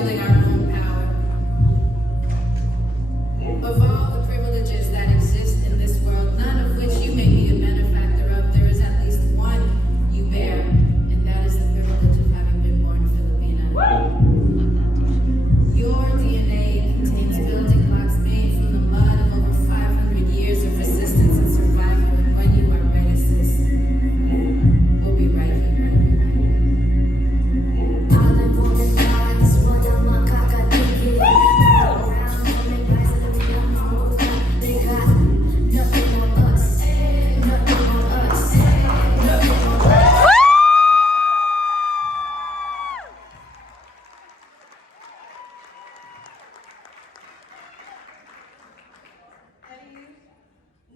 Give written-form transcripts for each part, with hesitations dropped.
building our own power. Of all the privileges that exist in this world, none of which you may be a benefactor of, there is at least one you bear, and that is the privilege of having been born Filipina. Your DNA contains building blocks made from the mud of over 500 years of resistance and survival, and when you are ready, sis, we'll be right here.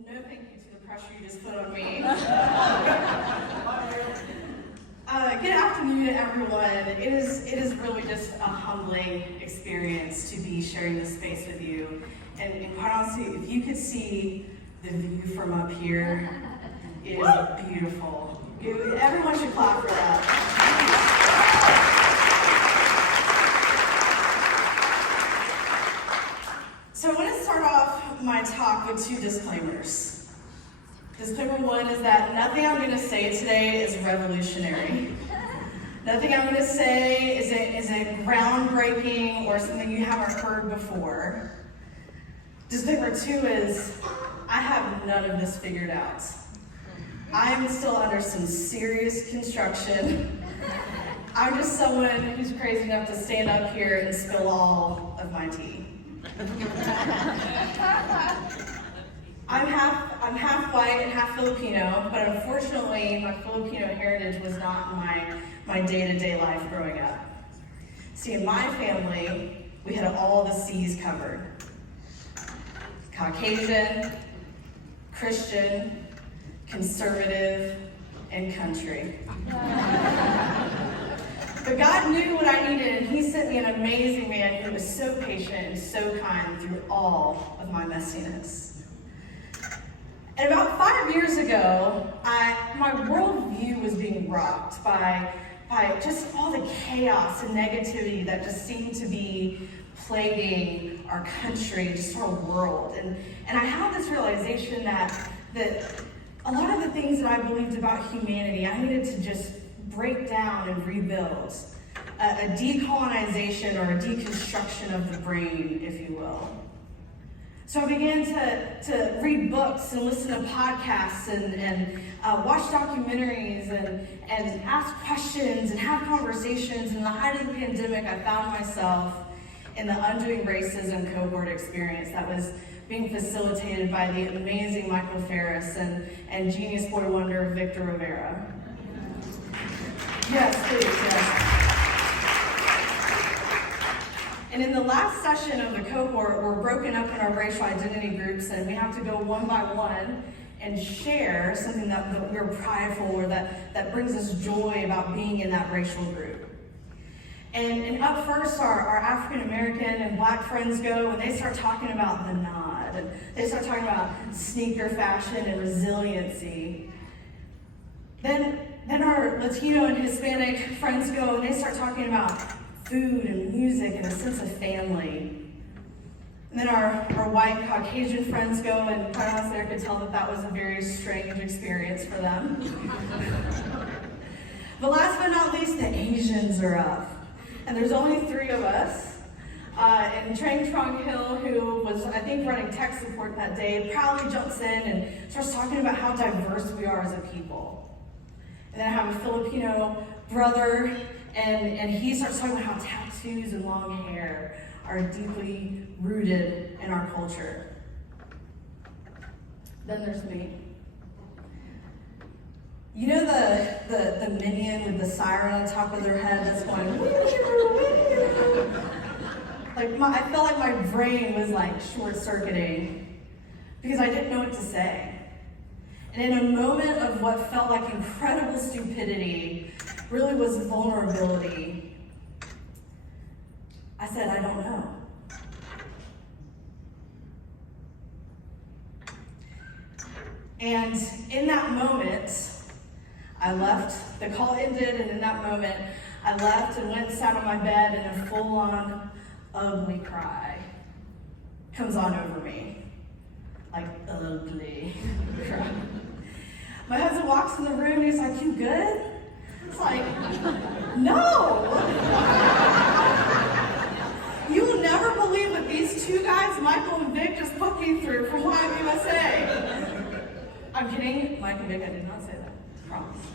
No thank you to the pressure you just put on me. Good afternoon, everyone. It is really just a humbling experience to be sharing this space with you. And quite honestly, if you could see the view from up here, it is beautiful. Everyone should clap for that. So I want to start off my talk with two disclaimers. Disclaimer one is that nothing I'm going to say today is revolutionary. Nothing I'm going to say isn't groundbreaking or something you haven't heard before. Disclaimer two is I have none of this figured out. I'm still under some serious construction. I'm just someone who's crazy enough to stand up here and spill all of my tea. I'm half white and half Filipino, but unfortunately my Filipino heritage was not my day-to-day life growing up. See, in my family, we had all the C's covered. Caucasian, Christian, conservative, and country. But God knew what I needed, and He sent me an amazing man who was so patient and so kind through all of my messiness. And about 5 years ago, my worldview was being rocked by just all the chaos and negativity that just seemed to be plaguing our country, just our world. And I had this realization that a lot of the things that I believed about humanity, I needed to just break down and rebuild. A decolonization or a deconstruction of the brain, if you will. So I began to read books and listen to podcasts and watch documentaries and ask questions and have conversations. In the height of the pandemic, I found myself in the Undoing Racism cohort experience that was being facilitated by the amazing Michael Ferris and genius boy wonder Victor Rivera. Yes, please, yes. And in the last session of the cohort, we're broken up in our racial identity groups, and we have to go one by one and share something that we're prideful or that brings us joy about being in that racial group. And up first, our African American and Black friends go, and they start talking about the nod, and they start talking about sneaker fashion and resiliency. Then our Latino and Hispanic friends go, and they start talking about food and music and a sense of family. And then our white and Caucasian friends go, and quite honestly, I could tell that was a very strange experience for them. But last but not least, the Asians are up. And there's only 3 of us. And Truong-Hill, who was, I think, running tech support that day, proudly jumps in and starts talking about how diverse we are as a people. And then I have a Filipino brother, and he starts talking about how tattoos and long hair are deeply rooted in our culture. Then there's me. You know the minion with the siren on top of their head that's going, I felt like my brain was like short-circuiting because I didn't know what to say. And in a moment of what felt like incredible stupidity, really was vulnerability, I said, I don't know. And in that moment, I left, the call ended, and in that moment, I left and went and sat on my bed, and a full-on ugly cry comes on over me. Like, ugly cry. My husband walks in the room and he's like, "You good?" It's like, no! You will never believe what these two guys, Michael and Vic, just put me through from Live USA. I'm kidding, Mike and Vic, I did not say that, I promise.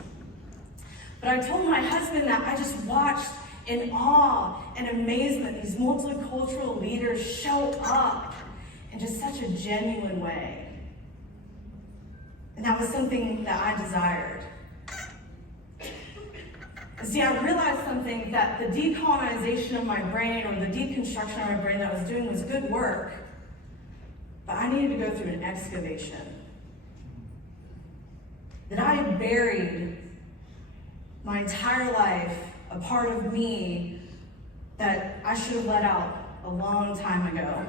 But I told my husband that I just watched in awe and amazement these multicultural leaders show up in just such a genuine way. And that was something that I desired. And see, I realized something, that the decolonization of my brain, or the deconstruction of my brain that I was doing, was good work. But I needed to go through an excavation. That I had buried my entire life, a part of me that I should have let out a long time ago.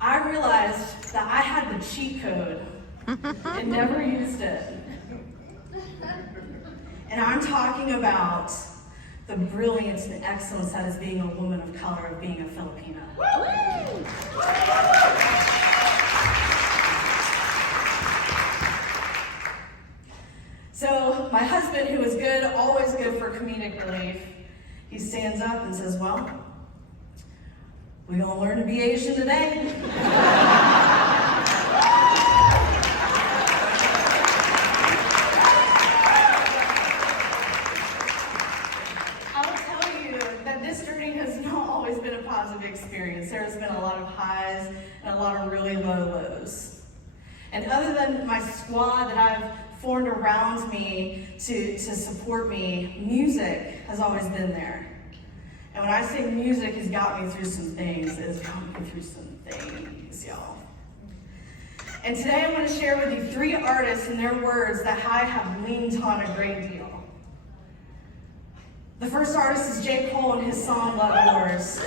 I realized that I had the cheat code and never used it. And I'm talking about the brilliance and excellence that is being a woman of color, of being a Filipina. So my husband, who is good, always good for comedic relief, he stands up and says, "Well, we're gonna learn to be Asian today." Experience. There's been a lot of highs and a lot of really low lows. And other than my squad that I've formed around me to support me, music has always been there. And when I say music has got me through some things, it has got me through some things, y'all. And today I want to share with you 3 artists and their words that I have leaned on a great deal. The first artist is J. Cole and his song, "Love Yours."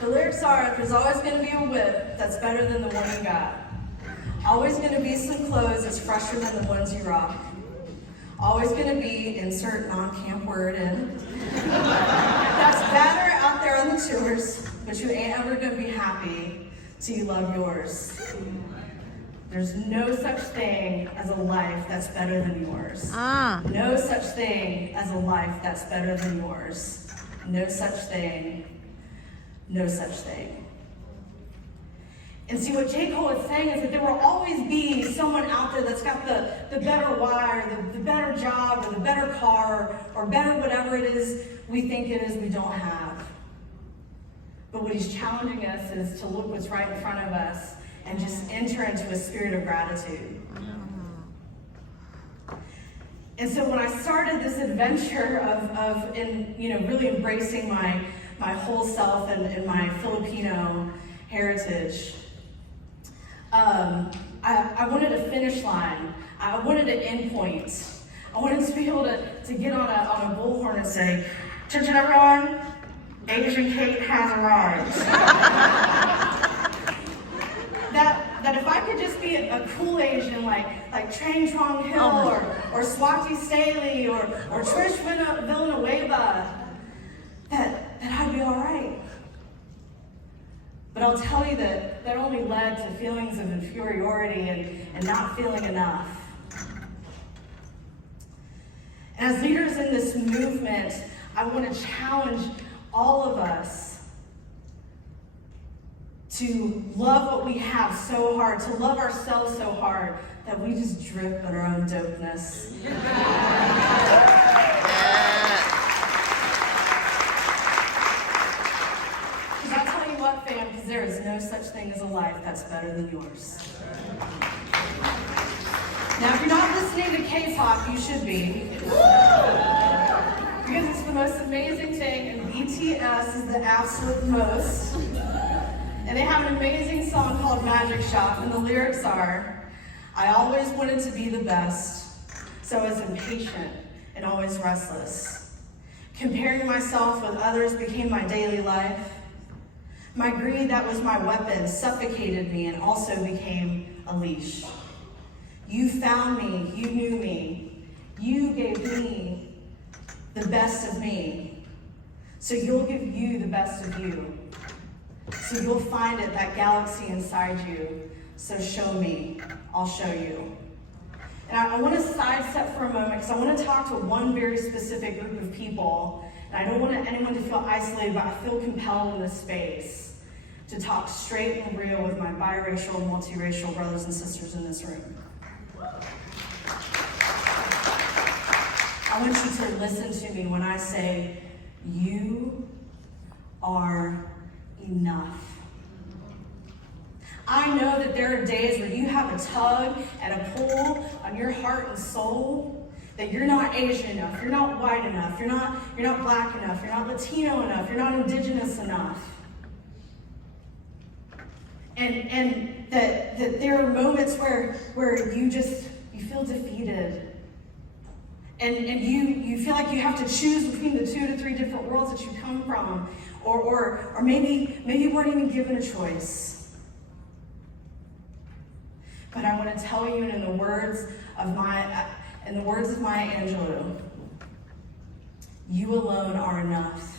The lyrics are, "There's always going to be a whip that's better than the one you got. Always going to be some clothes that's fresher than the ones you rock. Always going to be," insert non-camp word in, "that's better out there on the tours, but you ain't ever going to be happy till you love yours. There's no such thing as a life that's better than yours. No such thing as a life that's better than yours. No such thing. No such thing." And see, what J. Cole is saying is that there will always be someone out there that's got the better wire, the better job, or the better car, or better whatever it is we think it is we don't have. But what he's challenging us is to look what's right in front of us and just enter into a spirit of gratitude. And so when I started this adventure of really embracing my whole self and my Filipino heritage, I wanted a finish line. I wanted an end point. I wanted to be able to get on a bullhorn and say, "Attention everyone, Asian Kate has arrived." That if I could just be a cool Asian like Truong-Hill or Swati Staley or Trish Villanueva, that I'd be all right. But I'll tell you that only led to feelings of inferiority and not feeling enough. And as leaders in this movement, I want to challenge all of us to love what we have so hard, to love ourselves so hard that we just drip in our own dopeness. Because I'll tell you what, fam, because there is no such thing as a life that's better than yours. Now, if you're not listening to K-pop, you should be. Because it's the most amazing thing, and BTS is the absolute most. And they have an amazing song called "Magic Shop," and the lyrics are, "I always wanted to be the best, so I was impatient and always restless. Comparing myself with others became my daily life. My greed, that was my weapon, suffocated me and also became a leash. You found me, you knew me, you gave me the best of me. So you'll give you the best of you. So you'll find it, that galaxy inside you. So show me, I'll show you. And I want to sidestep for a moment because I want to talk to one very specific group of people. And I don't want anyone to feel isolated, but I feel compelled in this space to talk straight and real with my biracial, multiracial brothers and sisters in this room. I want you to listen to me when I say, you are enough. I know that there are days where you have a tug and a pull on your heart and soul that you're not Asian enough, you're not white enough, you're not black enough, you're not Latino enough, you're not indigenous enough. And that there are moments where you feel defeated. And you feel like you have to choose between the 2 to 3 different worlds that you come from. Or maybe you weren't even given a choice. But I want to tell you, in the words of Maya Angelou, you alone are enough,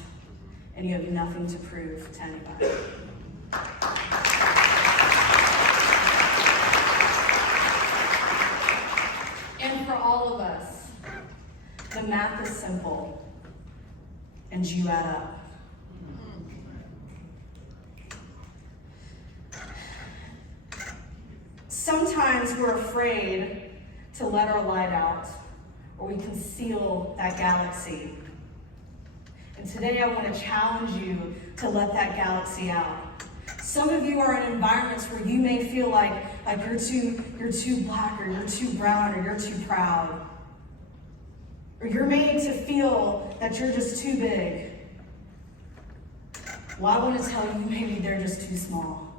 and you have nothing to prove to anybody. And for all of us, the math is simple, and you add up. Sometimes we're afraid to let our light out, or we conceal that galaxy. And today I want to challenge you to let that galaxy out. Some of you are in environments where you may feel like you're too black, or you're too brown, or you're too proud. Or you're made to feel that you're just too big. Well, I want to tell you, maybe they're just too small.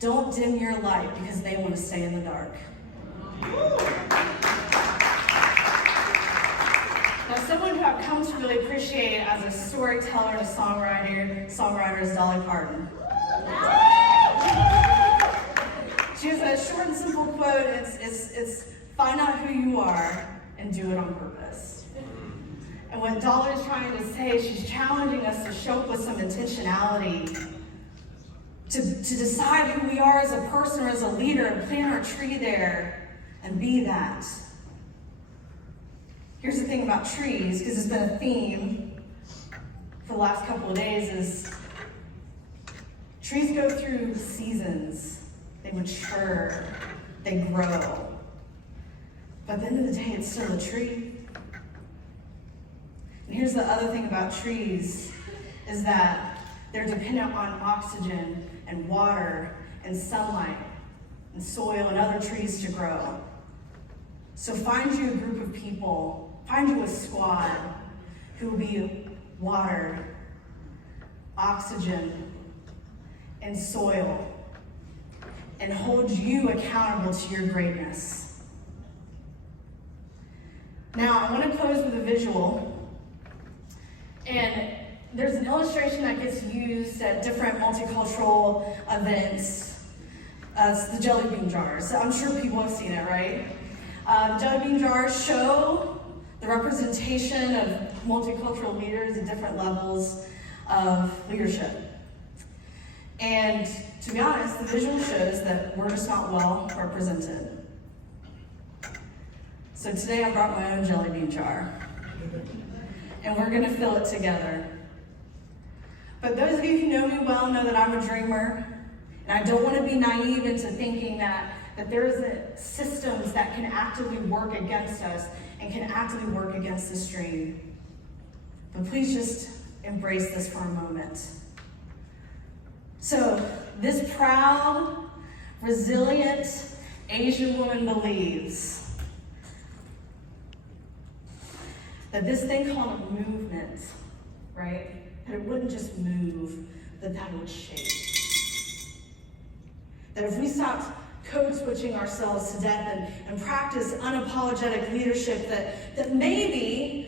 Don't dim your light because they want to stay in the dark. Now, someone who I've come to really appreciate as a storyteller and a songwriter is Dolly Parton. She has a short and simple quote. It's find out who you are and do it on purpose. And what Dolly is trying to say is she's challenging us to show up with some intentionality, to decide who we are as a person or as a leader and plant our tree there and be that. Here's the thing about trees, because it's been a theme for the last couple of days, is trees go through seasons. They mature, they grow. But at the end of the day, it's still a tree. And here's the other thing about trees, is that they're dependent on oxygen and water and sunlight and soil and other trees to grow. So find you a group of people, find you a squad who will be water, oxygen, and soil, and hold you accountable to your greatness. Now, I want to close with a visual. And there's an illustration that gets used at different multicultural events. It's the jelly bean jars. I'm sure people have seen it, right? The jelly bean jars show the representation of multicultural leaders at different levels of leadership. And to be honest, the visual shows that we're just not well represented. So today I brought my own jelly bean jar. And we're going to fill it together. But those of you who know me well know that I'm a dreamer, and I don't want to be naive into thinking that there is systems that can actively work against us and can actively work against this dream. But please just embrace this for a moment. So, this proud, resilient Asian woman believes that this thing called a movement, right? That it wouldn't just move, but that it would shape. That if we stopped code switching ourselves to death and practice unapologetic leadership, that maybe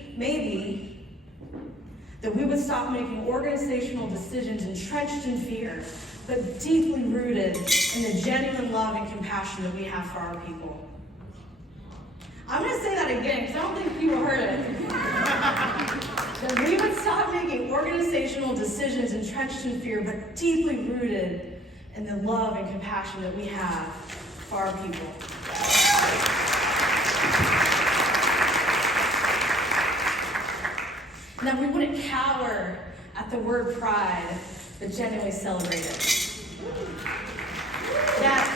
That we would stop making organizational decisions entrenched in fear, but deeply rooted in the genuine love and compassion that we have for our people. I'm going to say that again because I don't think people heard it. That we would stop making organizational decisions entrenched in fear, but deeply rooted in the love and compassion that we have for our people. That we wouldn't cower at the word pride, but genuinely celebrate it. That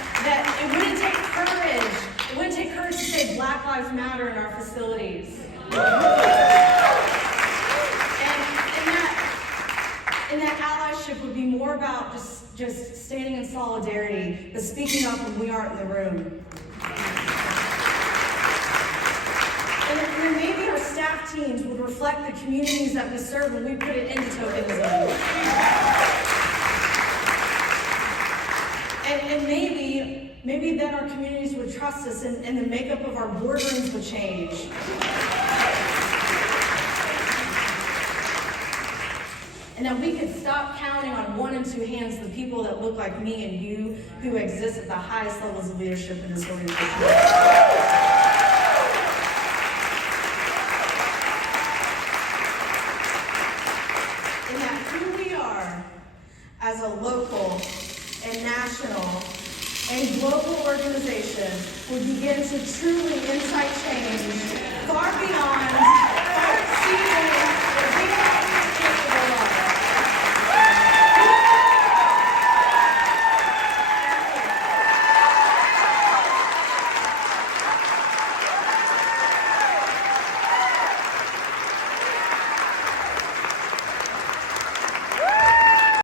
it wouldn't take courage. It wouldn't take courage to say Black Lives Matter in our facilities. And that allyship would be more about just standing in solidarity, but speaking up when we aren't in the room. And then maybe our staff teams would reflect the communities that we serve when we put it into tokenism. And maybe then our communities would trust us and the makeup of our boardrooms would change. And that we could stop counting on one and two hands the people that look like me and you who exist at the highest levels of leadership in this organization.